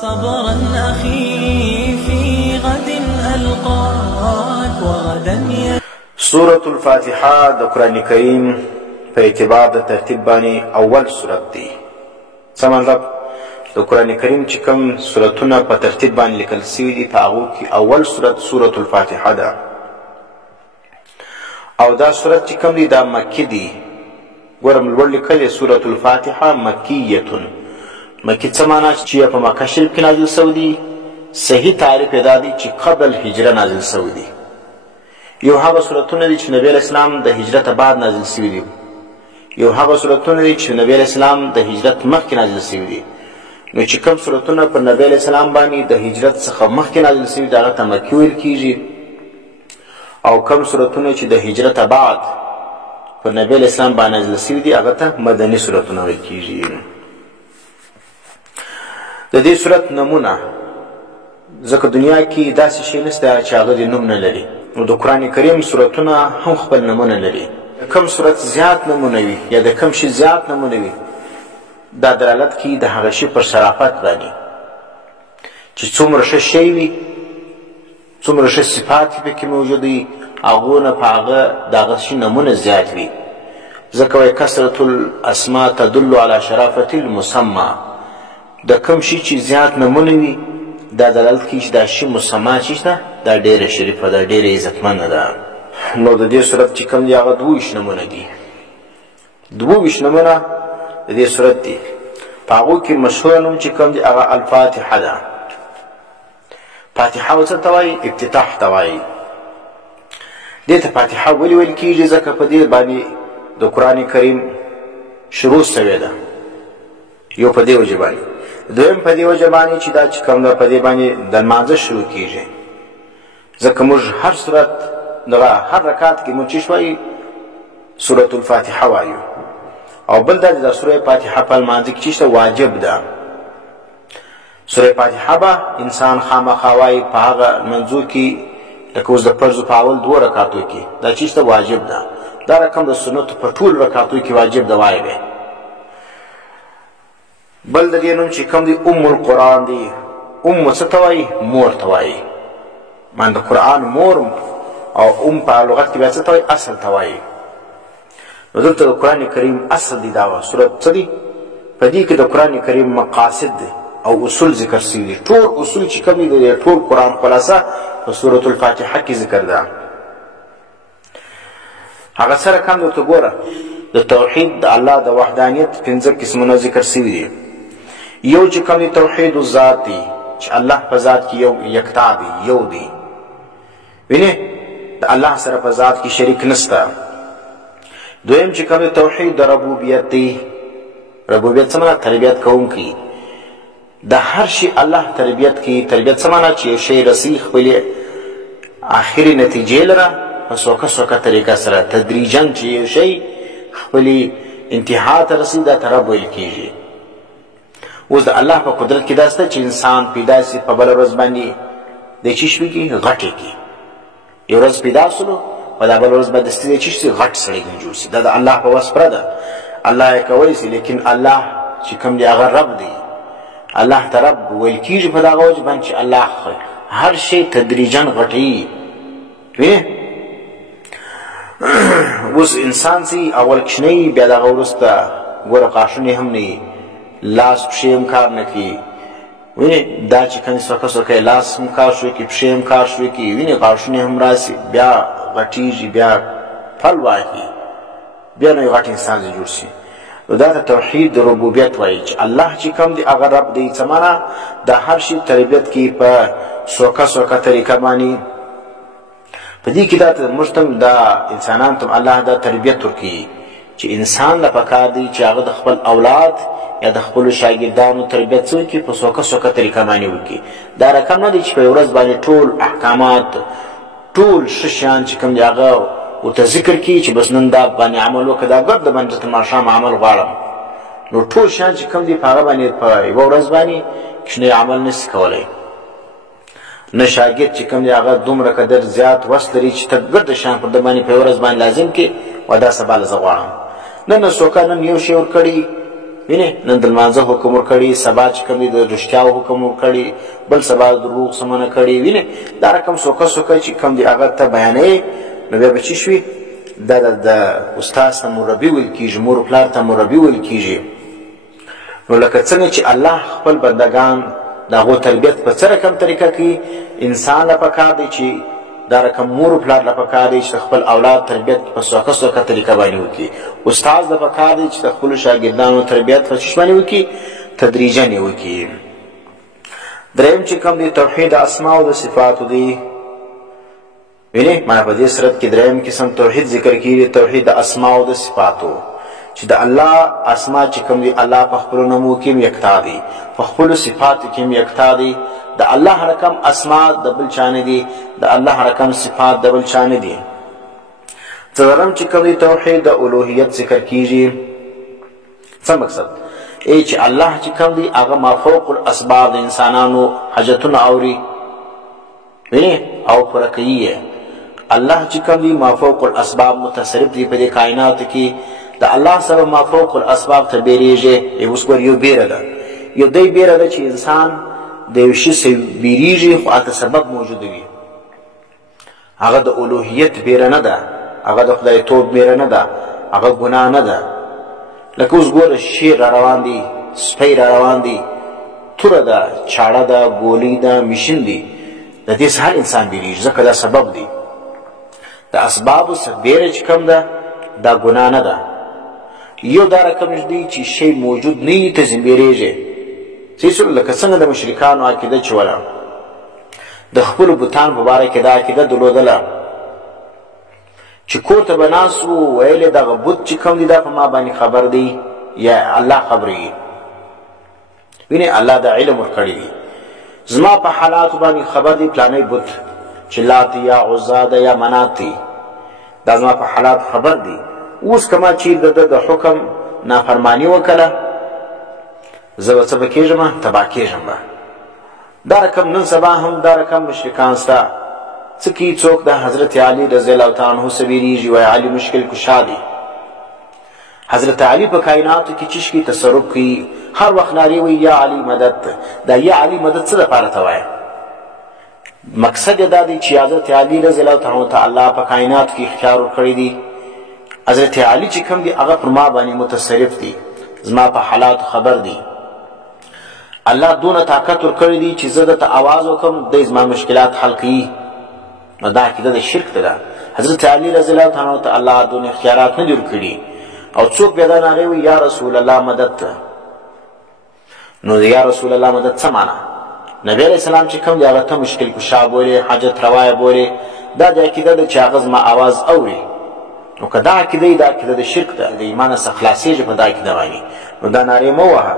صبرا أخي في غد ألقاك وغدا سورة الفاتحة د قرآن کریم په اعتبار د ترتیب باندې اول سورت دی. څه مطلب؟ د قرآن کریم چې کوم سورتونه په ترتیب باندې لیکل سوي دي په هغو کې اول سورت سورة الفاتحه ده. او دا سورت چې کوم دی دا مکی دی. ګورم لوړ لیکل سورة الفاتحه مکیتون. مکی څه معنا چې په مکه شریف کې نازل سوی دی؟ صحیح تعریف یې دا دی چې قبل هجره نازل سوی دی. یو هغه سورتونه دي چې نبی علیه السلام د هجرت بعد نازل سوي دي. یو هغه سورتونه دي چې نبی علیه السلام د هجرت مخکې نازل سوي دي. نو چې کوم سورتونه پر نبی علیه السلام باندې د هجرت څخه مخکې نازل سوي دي هغه ته مکي ویل کېږي. او کوم سورتونه چې د هجرت بعد پر نبی علیه السلام باندې نازل سوي دي هغه ته مدني سورتونه ویل کېږي. د دې سورت نمونه ځکه دنیا کې داسې شی نشته چې هغه د نوم نه لري. نو د قرآن کریم سورتونه هم خپل نمونه لري. کم سورت زیات نمونه وي یا د کم شي زیات نمونه وي دا دلالت کوي د هغه شي پر شرافت باندې چې څومره ښه شی وي څومره ښه صفات پکې موجود وي هغو نه په هغه د هغه شي نمونه زیات وي. ځکه وایي کثرة الاسماء تدل علی شرافة المسمى. د کم شي چې زیات نمونه وي دا دلالت کوي چې دا شی مسما چې ده دا ډېره شریفه ده ډېره عزتمنه ده. نو د دې صورت چې کوم دی هغه 22 نمونه دي. 22 نمونه د دې صورت دي. په هغو کې مشهوره نوم چې کوم دی هغه الفاتحه ده. فاتحه څه ته وایي؟ افتتاح ته وایي. دې ته فاتحه ولې ویل کېږي؟ ځکه په دې باندې د قرآن کریم شروع سوې ده. یو په دې وجه باندې. دویم په دې وجه باندې چې دا چې کوم ده په دې باندې د لمانځه شروع کېږي. ځکه موږ هر صورت دغه هر رکعت کې موږ چې وایو سورة الفاتحه وایو. او بل دا د سورة فاتحه په لمانځه کې چې واجب ده. سورة فاتحه به انسان خامخا وایي په هغه لمانځو کې لکه اوس د فرضو په اول 2 رکعتو کې دا چې واجب ده. دا رقم د سنتو په ټول رکعتو کې واجب ده وایي به. بل د دې نوم چې کوم دی ام القرآن دی. ام څه ته وایي؟ مور ته وایي. د قرآن مور او ام په لغت کې بیا څه ته وایي؟ اصل ته وایي. نو دلته د قرآن کریم اصل دی دا صورت څه دی؟ په دې کې د قرآن کریم مقاصد دی او اصول ذکر سوي دي. ټول اصول چې کوم دي ټول قرآن خلاصه په سورة الفاتحه کې ذکر ده. هغه سره کوم درته ګوره د توحید د الله د وحدانیت 5 قسمونه ذکر سوي دي. یو چې کوم دی توحید الذات دی چې الله په ذات کې یو یکتا دی یو دی. وینې د الله سره په ذات کې شریک نشته. دویم چې کوم توحید د ربوبیت دی. ربوبیت څه معنا؟ تربیت کوونکی. د هر شي الله تربیت کوي. تربیت څه معنا؟ چې یو شی رسي خپلې آخري نتیجې لره په سوکه سوکه طریقه سره تدریجا چې یو شی خپلې انتها ته رسي دا ته رب ویل کېږي. اوس د الله په قدرت کې دا شته چې انسان پیدا سي په بله ورځ باندې د چې شوي کې غټې کې یو ورځ پیدا سلو په دا بله ورځ باندې دستي چې شي غټ سړی جوړ سي. دا د الله په وس پره ده. الله یې کولی سي لیکن الله چې کوم دی هغه رب دی. الله ته رب ویل کېږي په دغه وجه باندې چې الله هر شی تدریجا غټوي. وینې اوس انسان سي اول کوچنی بیا دغه وروسته ګوره غاښونه هم نه لاس پښې هم کار نه کوي. وینې دا چې کوم سوکه سوکه لاس هم کار شوی کوي پښې هم کار شوی کوي. وینې غاښونه هم راسي بیا غټېږي بیا پل واهي بیا نو یو غټ انسان جوړ شي. نو دا ته توحید ربوبیت وایي چې الله چې کوم دی هغه رب دی. څه معنا؟ د هر شي تربیت کوي په سوکه سوکه طریقه باندې. په دې کې دا موږ ته د انسانانو ته الله دا تربیت ورکوي چې انسان له پکار دی چې هغه د خپل اولاد یا د خپلو شاګردانو تربیت څه وکړي په سوکه سوکه طریقه باندې وکړي. دا رقم نه دی چې په یو ورځ باندې ټول احکامات ټول ښه شیان چې کوم دی هغه ورته ذکر کړي چې بس نن دا باندې عمل وکړه دا ګرد باندې تر ماښام عمل غواړم. نو ټول شیان چې کوم دی په هغه باندې په یوه ورځ باندې کوچنی عمل نشي کولی. نه شاګرد چې کوم دی هغه دومره قدر زیات وس لري چې ته ګرد شیان پر ده باندې په یوه ورځ باندې لازم کړي و دا سبا له زه غواړم. نن څوک نن یو شی ورکړي وینې نن د لمانځه حکم ورکړي، سبا چې کوم دی د رښتیاو حکم ورکړي، بل سبا د دروغ څه منع کړي. وینې دا رقم سوکه سوکه چې کوم دی هغه ته بیانوي، نو بیا به څه شوي؟ دا د استاد ته مربي ویل کېږي، مور پلار ته مربي ویل کېږي. نو لکه څنګه چې الله خپل بندګان د هغو تربیت په څه رقم طریقه کوي، انسان له پکار دی چې دا رقم مور پلار له پکار دی چې خپل اولاد تربیت په سوکه سوکه طریقه باندې وکړي. استاد له پکار دی چې خپلو شاګردانو تربیت په څه باندې وکړي؟ تدریجاً یې وکړي. دریم چې کوم دی توحید اسماء او د صفاتو دی. وینې معنی په دې صورت کې دریم قسم توحید ذکر کېږي، توحید د اسماء او د صفاتو، چې د الله اسماء چې کوم دي الله په خپلو نومو کې یکتا دي، په خپلو صفاتو کې یکتا دي. د الله رقم اسماء د بل چا نه دي، د الله رقم صفات د بل چا نه دي. څلورم چې کوم دي توحید د الوهیت ذکر کېږي. څه مقصد؟ چې الله چې کوم دي هغه مافوق الاسباب د انسانانو حاجتونه اوري، وینې او پوره کوي یې. الله چې کوم دي مافوق الاسباب متصرف دي په دې کائناتو کې. د الله سره مافوق الاسباب ته بیریږي. اوس ګور یو بیره ده، یو دی بیره ده چې انسان د یو شي څخه بیریږي خو هلته سبب موجود وي. هغه د الوهیت بیره نه ده، هغه د خدای توب بیره نه ده، هغه ګناه نه ده. لکه اوس ګوره شیر را روان دی، سپی را روان دی، توره ده، چاړه ده، ګولۍ ده، مشین دی. د دې څخه هر انسان بیریږي ځکه دا سبب دی. د اسبابو څخه بیره چې کوم ده دا ګناه نه ده. یو دا رقم دی چې شی موجود نه وي ته ځینې بیریږي. لکه څنګه د مشرکانو عقیده چې وله د خپلو بوتانو په باره کې دا عقیده درلودله چې کور ته به ناست وو، ویل یې دغه بوت چې کوم دی دا په ما باندې خبر دی یا الله خبرېږي. وینې الله دا علم ورکړی دی، زما په حالاتو باندې خبر دی. پلانی بوت چې لات یا عزا ده یا منات دی، دا زما په حالات خبر دی. اوس کما چې د حکم نافرمانی وکړه، زه به څه به کېږم؟ تباه کېږم به. دا رقم نن سبا هم دا رقم مشرکان سته. څه کوي څوک د حضرت علی رضی الله تعالی عنه څه بیریږي، وایي علي مشکل کشا دی. حضرت علی په کائناتو کې چش کی تصرف کوي، هر وخت نارې وایي یا علی مدد. دا یا علی مدد څه دپاره ته وایي؟ مقصد یې دا دی چې حضرت علی رضی الله تعالی په کائناتو کې اختیار ورکړی دی. حضرت علی چې کوم دی هغه پر ما باندې متصرف دی، زما په حالاتو خبر دی. الله دونه طاقت ورکړی دی چې زه درته آواز وکړم دی زما مشکلات حل کوي. نو دا عقیده د شرک ده. حضرت علی رضی الله تعالی دونه اختیارات نه جوړ کړي. او څوک بیا دا نارې وایي یا رسول الله مدد. نو یا رسول الله مدد څه معنا؟ نبی علیہ السلام چې کوم دی هغه ته مشکل کشا بولې، حاجت روا بولې. دا د عقیده ده چې هغه زما آواز اوري. نو که دا عقیده دا عقیده د شرک ده، د ایمان څخه خلاصېږي په دا عقیده باندې. نو دا نارې مه وهه.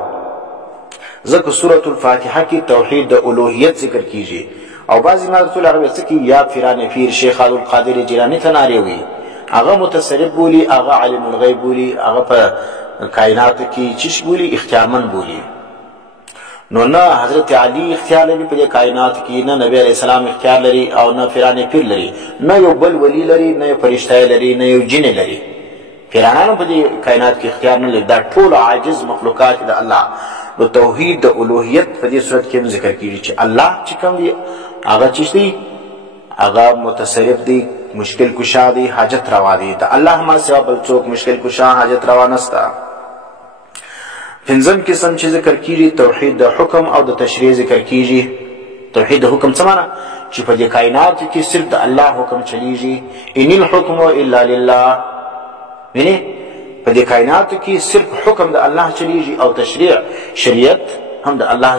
ځکه سورة الفاتحه کې توحید د الوهیت ذکر کیږي. او بعضې مدرسو هغه څه کوي یا پیران پیر شیخ عبدالقادر جیلاني ته نارې وایي، هغه متصرف بولي، هغه عالم الغیب بولي، هغه په کائناتو کې چیش بولي؟ اختیارمن بولي. نو نه حضرت علی اختیار لري په دې کائناتو کې، نه نبی علیہ السلام اختیار لري، او نه پیران پیر لري، نه یو بل ولی لري، نه یو فرشته لري، نه یو جن لري. پیرانانو په دې کائنات کې اختیار نه لري. دا ټول عاجز مخلوقات د الله. نو توحید د الوهیت په دې صورت کې ذکر کیږي چې الله چې کوم دی هغه چیز دی، هغه متصرف دی، مشکل کشا دی، حاجت روا دی. د الله ما سوا بل څوک مشکل کشا حاجت روا نسته. پنځم قسم چې ذکر کیږي توحید د حکم او د تشریع ذکر کیږي. توحید د حکم څه معنا؟ چې په دې کائنات کې صرف د الله حکم چلیږي. ان الحکم الا لله. وینې په دې کائناتو کې صرف حکم د الله چلیږي او تشریع شریعت هم د الله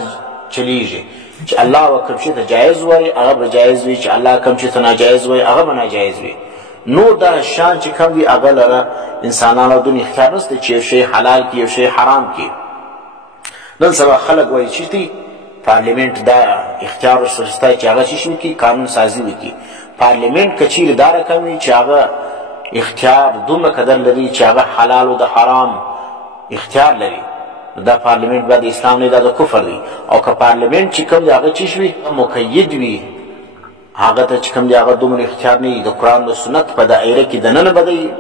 چلیږي. چې الله وکم شي ته جایز وای هغه به جایز وي، چې الله کم شي ته ناجایز وای هغه به ناجایز وي. نو دا شان چې کوم دی هغه لره انسانانو دون اختیار نشته چې یو شی حلال کی یو شی حرام کی. نن سبا خلک وایي چې دی پارلیمنت دا اختیار ورسره چې هغه شي کی قانون سازی وکړي. پارلیمنت کچیر دا رقم وي چې هغه اختیار دومره قدر لري چې هغه حلال او د حرام اختیار لري. دا پارلیمنت بعد اسلام نه دا د کفر دی. او که پارلیمنت چې کوم دی هغه چی شوي مقید وي، هغه ته چې کوم دی هغه دومره اختیار نه وي. د قرآن او سنت په دایره کې دننه به دی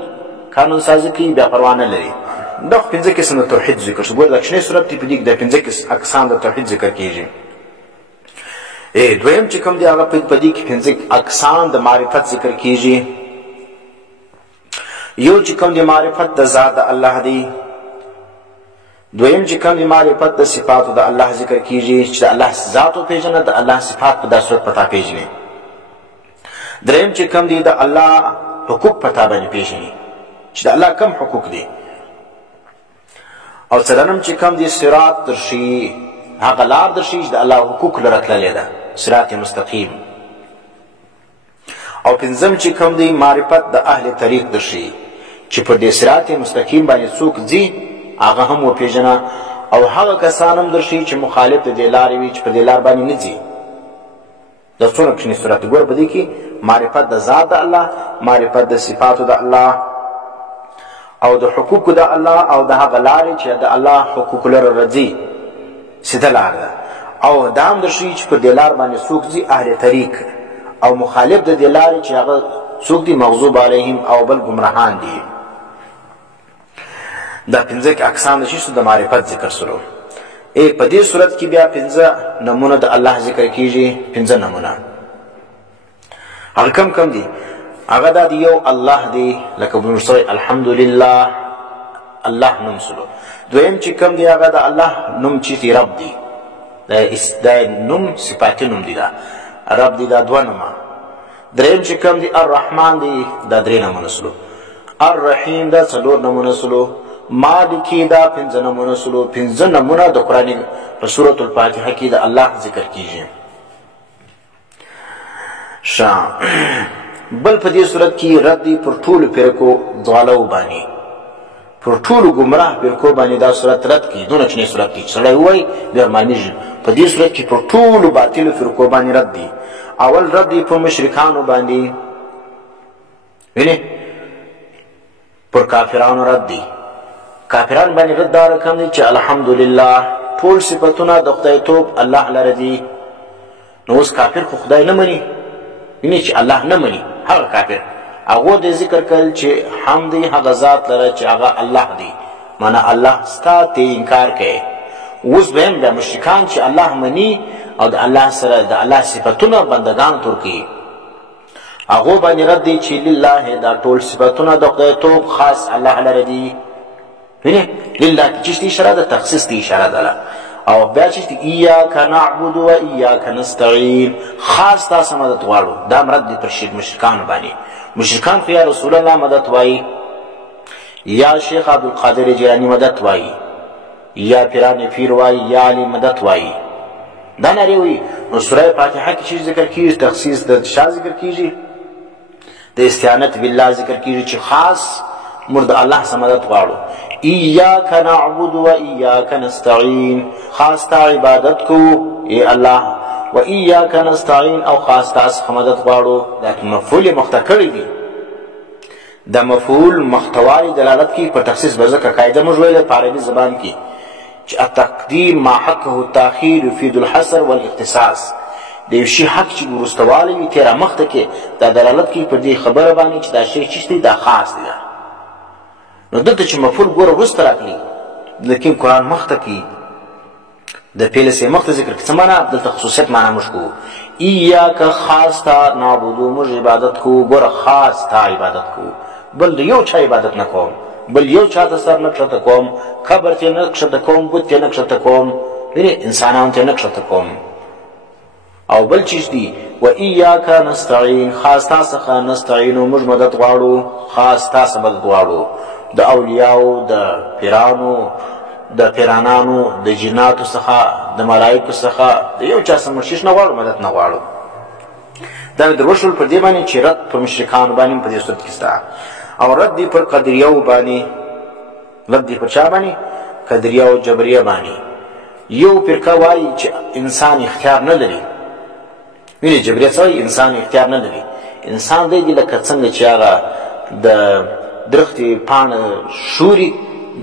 قانون سازي کوي، بیا پروا نه لري. دا پنځه قسم د توحید ذکر شو. ګوره د کوچنۍ سورت کې په دې کې د پنځه اقسام د توحید ذکر کیږي. دویم چې کوم دی هغه په دې کې پنځه اقسام د معرفت ذکر کیږي. یو چې کوم دی معرفت د ذات د الله دی. دویم چې کوم دی معرفت د صفاتو د الله ذکر کیږي چې د الله ذات او پیژنه د الله صفات په داسې صورت پتا پیژني. دریم چې کوم دی د الله حقوق پتا باندې پیژني چې د الله کم حقوق دي. او څلورم چې کوم دی صراط درشي هغه لار درشي چې د الله حقوق لره تللې ده صراط مستقیم. او پنځم چې کوم دی معرفت د اهل طریق درشي چې په دې صراط مستقیم باندې څوک ځي هغه هم وپیژنه او هغه کسان هم درشي چې مخالف د دې لارې وي چې په دې لار باندې نه ځي. د څونه کوچنۍ صورت ګوره په دې کې معرفت د ذات د الله، معرفت د صفاتو د الله او د حقوق د الله او د هغه لارې چې د الله حقوق لره راځي سیده لار ده. او دا هم درشي چې په دې لار باندې څوک ځي اهل طریق او مخالف د دې لارې چې هغه څوک دي مغضوب علیهم او بل گمراهان دي. دا پنځه اقسام د شیشو د معرفت ذکر سره. په دې صورت کې بیا پنځه نمونه د الله ذکر کیږي. پنځه نمونه هغه کم دي؟ هغه دا دی یو الله دی لکه ورسوي الحمدلله الله نوم سلو. دویم چې کم دی هغه د الله نوم چې رب دی دا نوم صفاتي نوم دی دا رب دی دا دوه نومه. دریم چې کم دی الرحمن دی دا درې نومونه سلو. الرحیم دا څلور نومونه سلو. مالکی دا پنځه نومونه سلو. پنځه نومونه د قرآن په سورة الفاتحه کې د الله ذکر کیږي. بل په دې صورت کې رد دی پر ټولو فرقو ضالو باندې، پر ټولو ګمراه فرقو باندې دا صورت رد کی. دونه چنې صورت کې سړی وای بیا معنیږي په دې صورت کې پر ټولو باطلو فرقو باندې رد دی. اول رد دی په مشرکانو باندې، ویني پر کافرانو رد دی. کافران باندې رد دا رقم دی چې الحمدلله ټول صفتونه د خدای توب الله لره دي. نو اوس کافر خو خدای نه مني، یعنی چې الله نه مني هغه کافر هغه د ذکر کړل چې حمد هغه ذات لره چې هغه الله دی، معنا الله ستا ته انکار کوي. اوس به هم د مشرکان چې الله مني او د الله سره د الله صفاتونه بندگان تور کوي هغه باندې رد دی چې لله دا ټول صفاتونه د خدای توب خاص الله لره دي. ویني لله چې اشاره ده تخصیص دی اشاره ده. او بیا چې ایاک نعبد و ایاک نستعین خاص تاسو مدد غواړو. دا مرد دی پر مشرکان باندې. مشرکان خو یا رسول الله مدد وایي، یا شیخ عبدالقادر جیلانی مدد وایي، یا پیران پیر وایي، یا علی مدد وایي. دا ناری وایي. نو سوره فاتحه کې چې ذکر کیږي تخصیص د شا ذکر کیږي، د استعانت بالله ذکر کیږي چې خاص مرد الله سره مدد غواړو. ایاک نعبد و ایاک نستعین خاص تا عبادت کو اے الله، و ایاک نستعین او خاص تا مدد غواړو. دا مفعول مختکړی دی. دا مفعول محتوای دلالت کی پر تخصیص به ذکر قاعده موږ ویل په عربي زبان کې چې التقدیم ما حقه التاخير يفيد الحصر والاختصاص. د یو شي حق چې ورستوالی وي تیر مخته کې دا دلالت کی پر دې خبره باندې چې دا شی چې دا خاص دی. نو دلته چې مفعول ګوره وروسته راغلی لیکن قرآن مخته کې د فعل سه مخته ذکر کې څه معنا دلته خصوصیت معنا موږ کوو. ایاک خاص تا نعبدو موږ عبادت کوو. ګوره خاص تا عبادت کوو، بل یو چا عبادت نه کوم، بل یو چا ته سر نه کښته کوم، قبر ته نه کښته کوم، بت ته نه کښته کوم، انسانانو ته نه کښته کوم. او بل چیز دی و ایاک نستعین خاص تا څخه نستعینو موږ مدد غواړو، خاص تا څخه مدد غواړو. د اولیاءو، د پیرانو، د پیرانانو، د جناتو څخه، د ملائکو څخه د یو چا څخه مرشش نه غواړو، مدد نه غواړو. دا دروشل پر دې باندې چې رد پر مشرکانو باندې په دې صورت کې ستا. او رد دی پر قدریو باندې، رد دی پر چا باندې؟ قدریه او جبریه باندې. یو فرقه وایي چې انسان اختیار نه لري. ویني جبریه څه وایي؟ انسان اختیار نه لري. انسان دی لکه څنګه چې هغه د درختې پاڼه شوري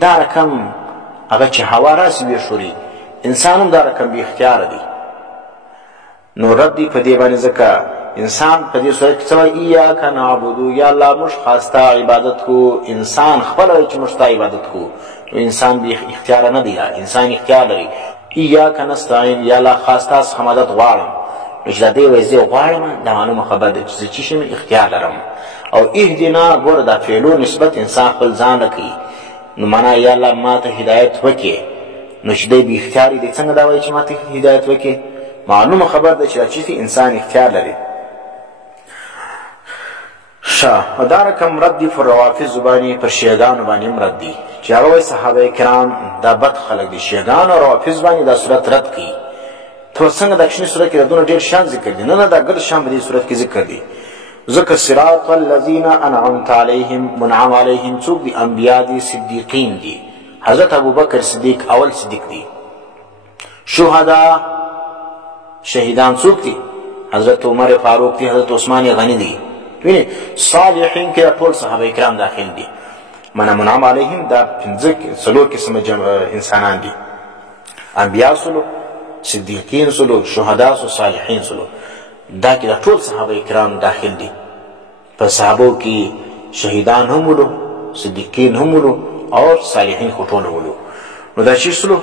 دا رقم هغه چې هوا راسي بیا شوري، انسان هم دا رقم بې اختیاره دی. نو رد دی په دې باندې ځکه انسان په دې صورت کې څه وایي ایاک نعبدو یا الله موږ خاص تا عبادت کو. انسان خپله وایي چې موږ ستا عبادت کو، نو انسان بې اختیاره نه دی، انسان اختیار لري. ایاک نستعین یا الله خاص تا څخه مدد غواړم، نو چې دا دی وایي زه غواړم دا معلومه خبره ده چې زه څه شی اختیار لرم. او اهدنا ګوره دا فعلو نسبت انسان خپل ځان له کوي، نو معنا یا الله ما ته هدایت وکړې، نو چې دی بې اختیاري دی څنګه دا وایي چې ما ته هدایت وکړې؟ معلومه خبر ده چې دا چیز انسان اختیار لري. و دا رقم رد دی پر روافض باندې پر شیعګانو باندې هم رد دی چې هغه وایي صحابه کرام دا بد خلک دي. شیعګان او روافض باندې دا صورت رد کوي. ته څنګه د اکشني صورت کې ردونه ډېر شان ذکر دي؟ نه دا ګرد شان په دې صورت کې ذکر دي. ذکر صراط الذین انعمت علیهم، منعم علیهم څوک دي؟ انبیا دي، صدیقین دي. حضرت ابوبکر صدیق اول صدیق دي. شهدا شهیدان څوک دي؟ حضرت عمر فاروق دي، حضرت عثمان غنی دي. ویني صالحین کې ټول صحابه کرام داخل دي. منعم علیهم دا پنځه څلور قسمه انسانان دي. انبیا سلو، صدیقین سلو، شهدا سلو، صالحین سلو. دا کې دا ټول صحابه کرام داخل دي. په صحابو کې شهیدان هم ولو، صدیقین هم ولو او صالحین خو ټول ولو. نو دا چې سلو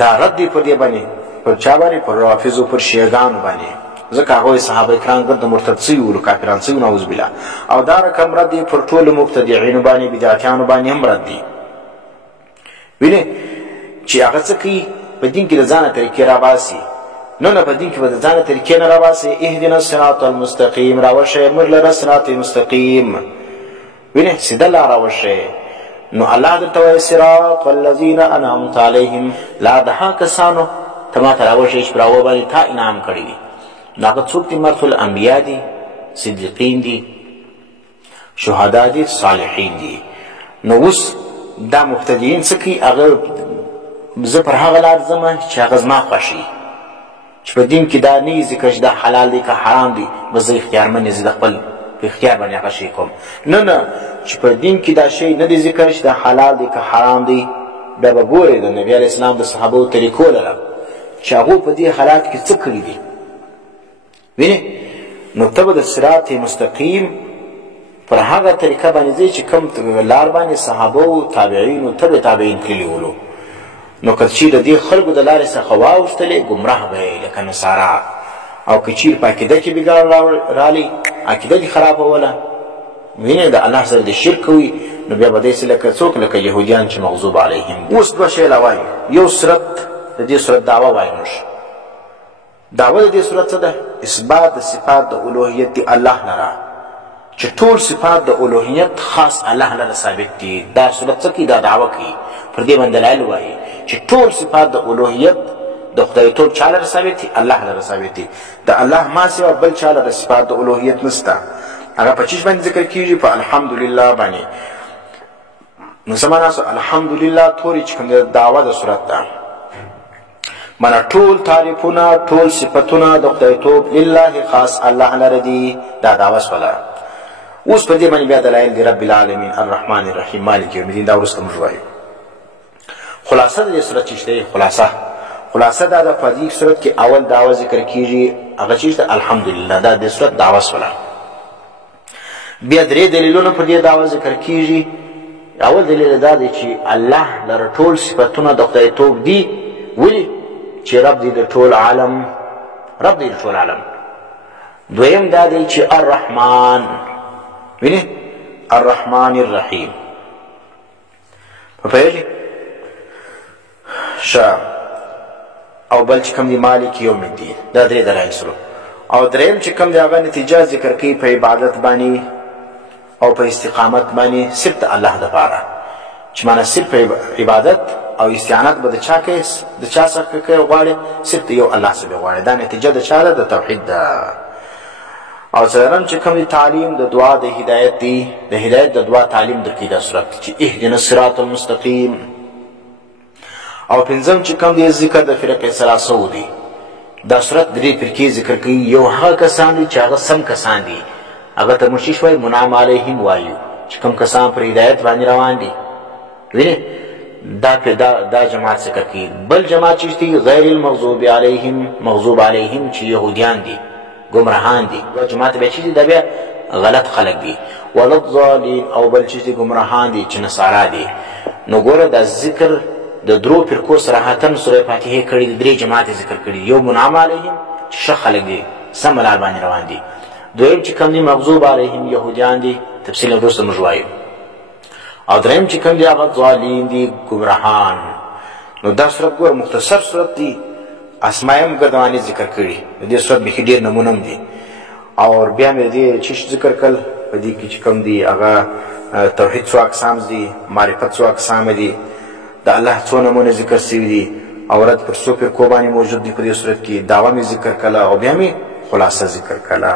دا رد دی پر دې باندې، پر چا باندې؟ پر روافض او پر شیعګانو باندې. ځکه هغوی صحابه کرام ګرد مرتد سوي ولو، کافران سوي، نعوذ بالله. او دا رقم رد دی پر ټولو مبتدعینو باندې، بدعتیانو باندې هم رد دی. وینې چې هغه څه کوي په دین کې د ځانه طریقې راباسي. نه په دین کې به د ځانه طریقې نه راباسي. اهدنا الصراط المستقیم، راوښیه موږ لره صراط مستقیم. وینې سیده لاره راوښیه. نو الله درته وایي صراط الذین انعمت علیهم، لار د هغه کسانو ته ما ته راوښیه چې پر هغو باندې تا انعام کړی دی. نو هغه څوک دي؟ مرثل انبیا دي، صدیقین دي، شهدا دي، صالحین دي. نو اوس دا مبتدیین څه کوي؟ هغه زه پر هغه لار ځم چې هغه زما خوښي، چې په دین کې دا نه ذکر چې دا حلال دی که حرام دی، بس زه اختیارمن زه د خپل په اختیار باندې هغه شی کوم. نه چې په دین کې دا شی نه دی ذکر چې دا حلال دی که حرام دی، بیا به ګورې د نبي علیه السلام د صحابو طریقو لره چې هغو په دې حالات کې څه کړي دي. وینې نو ته به د صراط مستقیم پر هغه طریقه باندې ځې چې کوم لار باندې صحابه او تابعین او تبع تابعین تللي ولو. نو که چیرې د دې خلکو د لارې څخه واوښتلې ګمراه به یې لکه نصارا، او که چیرې په عقیده کې بګاړ رالی، عقیده دې خرابوله، وینې د الله سره د شرک کوي، نو بیا به داسې لکه څوک لکه یهودیان چې مغضوب علیهم. اوس دوه شی لا وایو. یو صورت د دې صورت دعوه وایو موږ. دعوه د دې صورت څه ده؟ اثبات د صفات د الوهیت دی الله لره، چې ټول صفات د الوهیت خاص الله لره ثابت دي. دا صورت څه کوي؟ دا دعوه کوي، پر دې باندې دلایل وایي چې ټول صفات د الوهیت د خدایتوب چا لره ثابت دي؟ الله لره ثابت دي. د الله ما سوا بل چا لره صفات د الوهیت نشته. هغه په چیز باندې ذکر کیږي؟ په الحمدلله باندې. نو زمانه الحمدلله توري چې کوم دعوه د صورت ده، مانا ټول تعریفونه ټول صفتونه د خدایتوب لله خاص الله لره دي. دا دعوه شوله. اوس په دې باندې بیا دلایل دي. رب العالمین الرحمن الرحیم مالک یوم الدین. دا وروسته موږ وایو. خلاصه د دې صورت چې شته، خلاصه دا د په دې صورت کې اول دعوه ذکر کیږي، هغه چې الحمدلله. دا د صورت دعوه شوله. بیا درې دلیلونه پر دې دعوه ذکر کیږي. اول دلیل دا دی چې الله لره ټول صفتونه د خدایتوب دي. ولې؟ چې رب دی د ټول عالم، رب دی د ټول عالم. دویم دا دی چې الرحمن، وینې الرحمن الرحیم. په پیږي او بل چې کوم دی مالک یوم الدین. دا درې دلایل سره. او دریم چې کوم دی هغه نتیجه ذکر کوي په عبادت باندې او په استقامت باندې صرف الله دپاره، چې معنا صرف عبادت او استعانت به د چا کې د چا څخه کوي غواړي؟ صرف یو الله څخه غواړي. دا نتیجه د چا ده؟ د توحید ده. او څلورم چې کوم تعلیم د دعا د هدایت دی، د هدایت د دعا تعلیم درکې دا صورت چې اهدنا الصراط المستقیم. او پنځم چې کوم دی ذکر د فرقې ثلاثو دی. دا صورت درې فرقې ذکر کوي. یو هغه کسان دي چې هغه سم کسان دي، هغه ته موږ شی وایو منعم علیهم وایو، چې کوم کسان پر هدایت باندې روان دي. وینې دا جماعت ذکر کوي. بل جماعت چې دي غیر المغضوب علیهم، مغضوب علیهم چې یهودیان دي، گمراهان دي جماعت بیا چې دا بیا غلط خلق دي ولضالین او بل چې گمراهان دي چې نصارا دي نو ګوره دا ذکر د درو فرقو صراحتن سوره فاتحه کړي د درې جماعت ذکر کړي یو منعم علیهم چې ښه خلق دي سم لار باندې روان دي دویم چې کوم دي مغضوب علیهم یهودیان دي تفصیل وروسته موږ وایو او دریم چې کوم دي هغه ضالین دي گمراهان نو دا صورت ګوره مختصر صورت دي اسماء هم ګردواني ذکر کړي د دې صورت به ډېر نمونه هم دي او بیا مې دې چې ذکر کړل په دې کې چې کوم دي هغه توحید څو اقسام دي معرفت څو اقسام دي د الله څو نمونه ذکر شوي دي او رد پر څو فرقو باندې موجود دي په دې صورت کې دعوا مې ذکر کړله او بیا مې خلاصه ذکر کړله